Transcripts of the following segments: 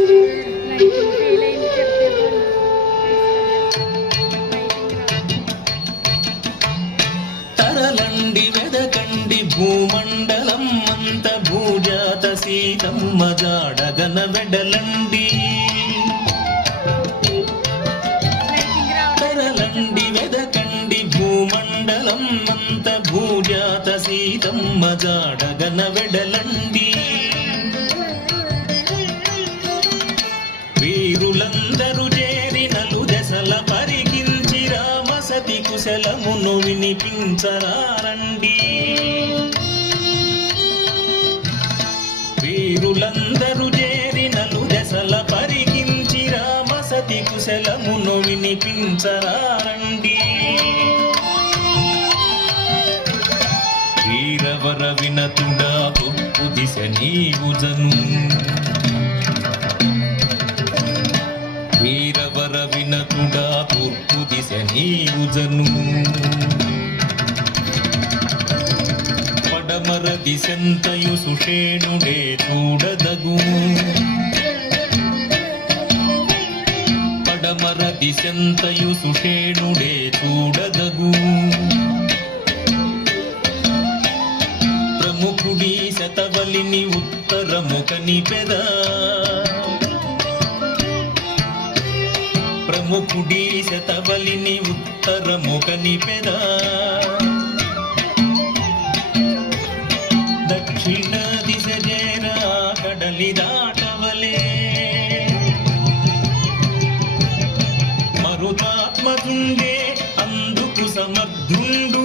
తరలండి వెదకండి భూమండలం అంత భూజాత సీతమ్మ జాడగన వెడలండి. తరలండి వెదకండి భూమండలం అంత భూజాత సీతమ్మ జాడగన వెడలండి. వీరులందరూ చేరినలు దశల పరికించి రామసతి కుశలమును వినిపించరారండి. వీరులందరూ చేరినలు దశల పరికించి రామసతి కుశలమును వినిపించరారండి. వీరవర వినతుడా తొప్పు దిశ నీవుజను. వీరవర వినతుడా తూర్పు దిశ నీవుజను. పడమర దిశంతయు సుషేణుడే చూడదగు. పడమర దిశంతయు సుషేణుడే చూడదగు. ప్రముఖుడి శతవలిని ఉత్తరము కనిపెదా. ప్రముఖుడి శతవలిని ఉత్తరము కనిపెదా. దక్షిణ దిశ చేరా కడలి దాటవలే. మరుతాత్మతుండే అందుకు సమర్థుండు.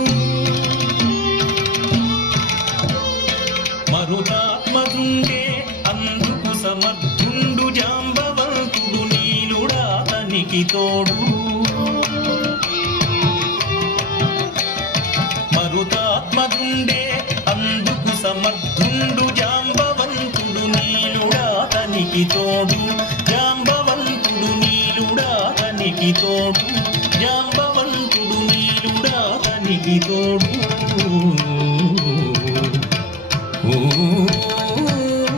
మరుతాత్మతుండే అందుకు సమర్థుండు. జాంబవంతుడు నీలుడాతనికి తోడు. మరుతాత్మతుండే అందుకు సమర్థుండు. జాంబవంతుడు నీలుడాతనికి తోడు. జాంబవంతుడు నీలుడాతనికి తోడు. జాంబవంతుడు నీలుడాతనికి తోడు.